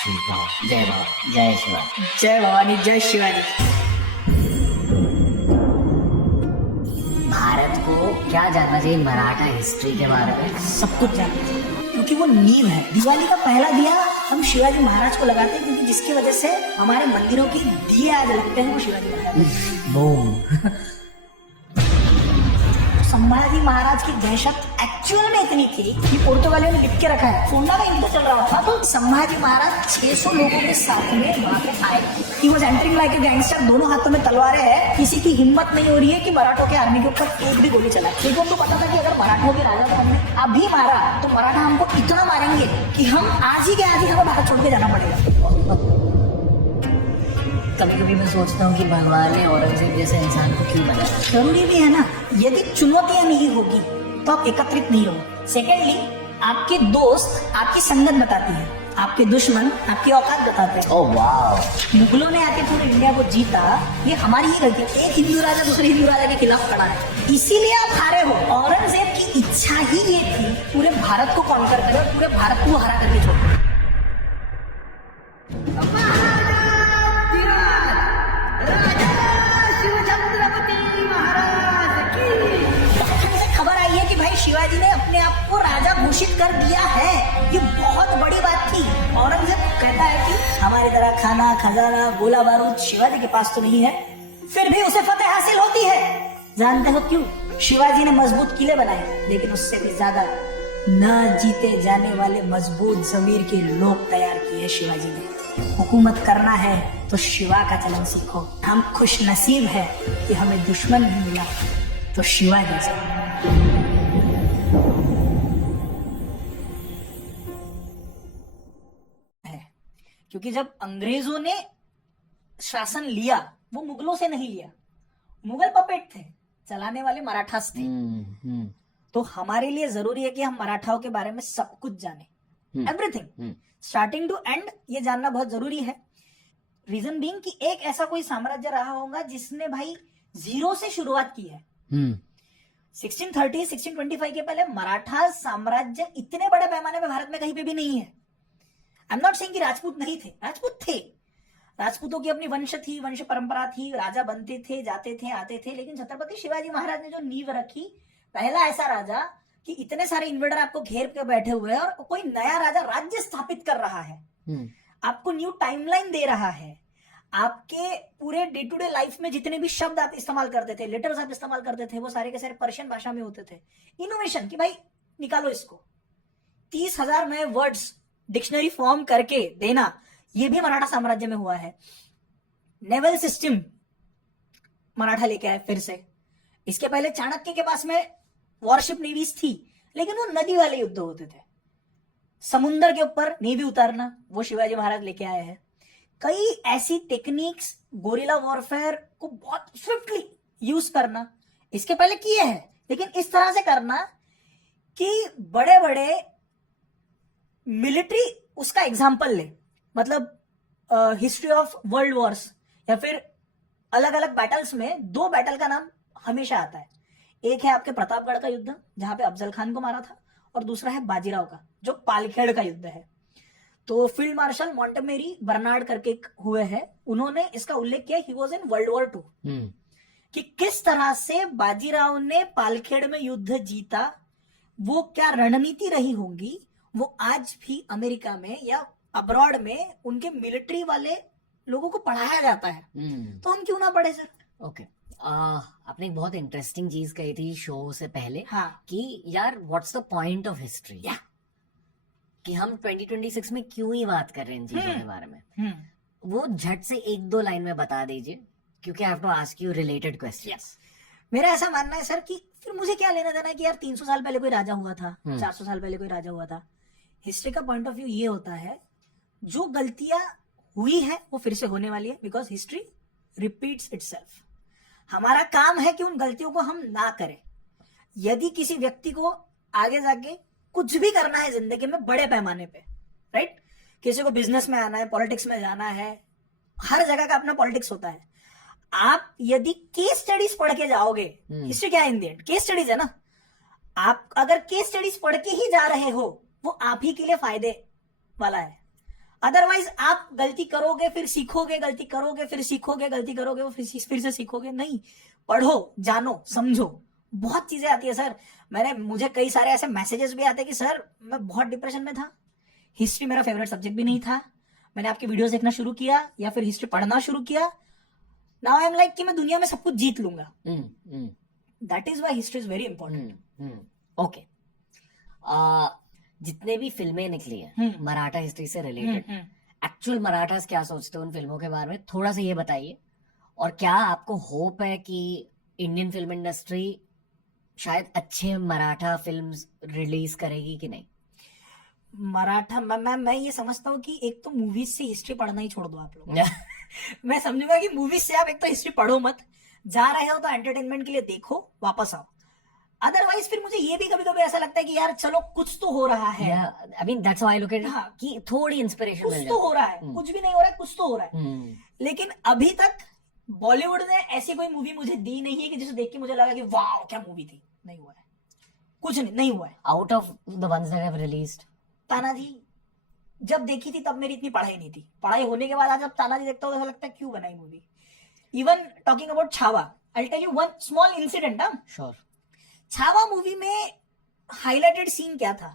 आशीष बाबा, जय बाबा, जय शिवा। जय भवानी, जय शिवाजी। भारत को क्या जानना चाहिए मराठा हिस्ट्री के बारे में? सब कुछ जानना चाहिए क्योंकि वो नींव है। दिवाली का पहला दिया हम शिवाजी महाराज को लगाते हैं क्योंकि जिसकी वजह से हमारे मंदिरों की दिए आज लगते हैं वो शिवाजी महाराज। बूम। संभाजी महाराज की दहशत एक्चुअल में इतनी थी कि पुर्तगालियों ने लिख के रखा है, सोना का युद्ध चल रहा था तो संभाजी महाराज 600 लोगों के साथ में वहां पे आए। He was entering like a gangster, दोनों हाथों में तलवारें हैं। किसी की हिम्मत नहीं हो रही है कि मराठों के आर्मी के ऊपर एक भी गोली चला, क्योंकि उनको पता था कि अगर मराठों के राजा साहब ने अभी मारा तो मराठा हमको इतना मारेंगे कि हम आज ही के आज ही हमें भारत छोड़ के जाना पड़ेगा। कभी कभी मैं सोचता हूँ कि भगवान ने औरंगजेब जैसे इंसान को क्यों बनाया। जरूरी भी है ना, यदि चुनौतियां नहीं होगी तो आप एकत्रित नहीं रहो। सेकेंडली, आपके दोस्त आपकी संगत बताती है, आपके दुश्मन आपकी औकात बताते हैं। ओह वाह। मुगलों ने आके पूरे इंडिया को जीता, ये हमारी ही गलती है। एक हिंदू राजा दूसरे हिंदू राजा के खिलाफ खड़ा है, इसीलिए आप हारे हो। औरंगजेब की इच्छा ही ये थी पूरे भारत को कॉन्कर करे, पूरे भारत को हरा करके छोड़े। खबर आई है कि भाई शिवाजी ने अपने आप को राजा घोषित कर दिया है। ये बहुत बड़ी बात थी। औरंगजेब कहता है कि हमारी तरह खाना खजाना गोला बारूद शिवाजी के पास तो नहीं है, फिर भी उसे फतेह हासिल होती है। जानते हो क्यों? शिवाजी ने मजबूत किले बनाए, लेकिन उससे भी ज्यादा न जीते जाने वाले मजबूत जमीर के लोग तैयार किए शिवाजी ने। हुकूमत करना है तो शिवा का चलन सीखो। हम खुश नसीब है कि हमें दुश्मन भी मिला तो शिवाजी से। क्योंकि जब अंग्रेजों ने शासन लिया वो मुगलों से नहीं लिया, मुगल पपेट थे, चलाने वाले मराठास थे। तो हमारे लिए जरूरी है कि हम मराठाओं के बारे में सब कुछ जाने, एवरीथिंग स्टार्टिंग टू एंड, ये जानना बहुत जरूरी है। रीजन बीइंग कि एक ऐसा कोई साम्राज्य रहा होगा जिसने भाई जीरो से शुरुआत की है। 1630 1625 के पहले मराठा साम्राज्य इतने बड़े पैमाने पे भारत में कहीं पे भी नहीं है। आई एम नॉट सेइंग कि राजपूत नहीं थे, राजपूत थे, राजपूतों की अपनी वंश थी, वंश परंपरा थी, राजा बनते थे, जाते थे, आते थे। लेकिन छत्रपति शिवाजी महाराज ने जो नींव रखी, पहला ऐसा राजा कि इतने सारे इन्वेडर आपको घेर के बैठे हुए हैं और कोई नया राजा राज्य स्थापित कर रहा है, आपको न्यू टाइमलाइन दे रहा है, आपके पूरे डे टू डे लाइफ में जितने भी शब्द आप इस्तेमाल करते थे, लेटर्स आप इस्तेमाल करते थे, वो सारे के सारे पर्शियन भाषा में होते थे। इनोवेशन कि भाई निकालो इसको, 30,000 नए वर्ड्स डिक्शनरी फॉर्म करके देना, ये भी मराठा साम्राज्य में हुआ है। नेवल सिस्टम मराठा लेके आए फिर से। इसके पहले चाणक्य के पास में वॉरशिप नेवीज थी, लेकिन वो नदी वाले युद्ध होते थे। समुद्र के ऊपर नेवी उतारना वो शिवाजी महाराज लेके आए हैं। कई ऐसी टेक्निक्स, गोरिल्ला वॉरफेयर को बहुत स्विफ्टली यूज करना, इसके पहले किए हैं, लेकिन इस तरह से करना कि बड़े बड़े मिलिट्री उसका एग्जाम्पल ले। मतलब हिस्ट्री ऑफ वर्ल्ड वॉर्स या फिर अलग अलग बैटल्स में 2 बैटल का नाम हमेशा आता है। एक है आपके प्रतापगढ़ का युद्ध जहां पे अफजल खान को मारा था, और दूसरा है बाजीराव का जो पालखेड़ का युद्ध है। तो फील्ड मार्शल मॉन्टमेरी बर्नार्ड करके हुए हैं, उन्होंने इसका उल्लेख किया, he was in world war 2, कि किस तरह से बाजीराव ने पालखेड़ में युद्ध जीता, वो क्या रणनीति रही होगी, वो आज भी अमेरिका में या अब्रॉड में उनके मिलिट्री वाले लोगों को पढ़ाया जाता है। तो हम क्यों ना पढ़े सर? ओके, आपने एक बहुत इंटरेस्टिंग चीज कही थी शो से पहले, हाँ, कि यार what's the point of history, कि हम 2026 में क्यों ही बात कर रहे हैं इन चीजों के बारे में। वो झट से 1-2 लाइन में बता दीजिए, क्योंकि I have to ask you related questions. मेरा ऐसा मानना है सर कि फिर मुझे क्या लेना देना है कि यार 300 साल पहले कोई राजा हुआ था, 400 साल पहले कोई राजा हुआ था। हिस्ट्री का पॉइंट ऑफ व्यू ये होता है, जो गलतियां हुई है वो फिर से होने वाली है, बिकॉज हिस्ट्री रिपीट्स इटसेल्फ। हमारा काम है कि उन गलतियों को हम ना करें। यदि किसी व्यक्ति को आगे जाके कुछ भी करना है जिंदगी में बड़े पैमाने पे, राइट, किसी को बिजनेस में आना है, पॉलिटिक्स में जाना है, हर जगह का अपना पॉलिटिक्स होता है। आप यदि केस स्टडीज पढ़ के जाओगे, हिस्ट्री क्या है in the end, case studies है ना। आप अगर केस स्टडीज पढ़ के ही जा रहे हो, वो आप ही के लिए फायदे वाला है। अदरवाइज आप गलती करोगे फिर सीखोगे, गलती करोगे फिर सीखोगे, गलती करोगे वो फिर से सीखोगे नहीं। पढ़ो, जानो, समझो, बहुत चीजें आती है सर। मुझे कई सारे ऐसे मैसेजेस भी आते हैं कि सर मैं बहुत डिप्रेशन में था, हिस्ट्री मेरा फेवरेट सब्जेक्ट भी नहीं था, मैंने आपकी वीडियोस देखना शुरू किया या फिर हिस्ट्री पढ़ना शुरू किया, नाउ आई एम लाइक कि मैं दुनिया में सब कुछ जीत लूंगा। That is why history is very important. Okay, जितने भी फिल्में निकली हैं मराठा हिस्ट्री से रिलेटेड, एक्चुअल मराठास क्या सोचते हैं उन फिल्मों के बारे में थोड़ा सा ये बताइए। और क्या आपको होप है कि इंडियन फिल्म इंडस्ट्री शायद अच्छे मराठा फिल्म्स रिलीज करेगी कि नहीं? मराठा मैं ये समझता हूँ कि एक तो मूवीज से हिस्ट्री पढ़ना ही छोड़ दो आप लोग। मैं समझूंगा कि मूवीज से आप एक तो हिस्ट्री पढ़ो मत, जा रहे हो तो एंटरटेनमेंट के लिए देखो, वापस आओ। अदरवाइज फिर मुझे ये भी कभी कभी ऐसा लगता है कि यार चलो कुछ तो हो रहा है। I mean that's why I look at हाँ, कि थोड़ी इंस्पिरेशन कुछ तो हो रहा है, कुछ भी नहीं हो रहा है, कुछ तो हो रहा है। लेकिन अभी तक बॉलीवुड ने ऐसी कोई मूवी मुझे दी नहीं है कि जिसे देख के मुझे लगा कि वाह क्या मूवी थी। नहीं हुआ है, कुछ नहीं हुआ है। Out of the ones that have released, Tanaji जब देखी थी तब मेरी इतनी पढ़ाई नहीं थी, पढ़ाई होने के बाद आज जब तानाजी देखता हूँ तो ऐसा लगता है क्यों बनाई movie. Even talking about Chhaava, I tell you one small incident. Sure. Chhaava movie में हाईलाइटेड सीन क्या था?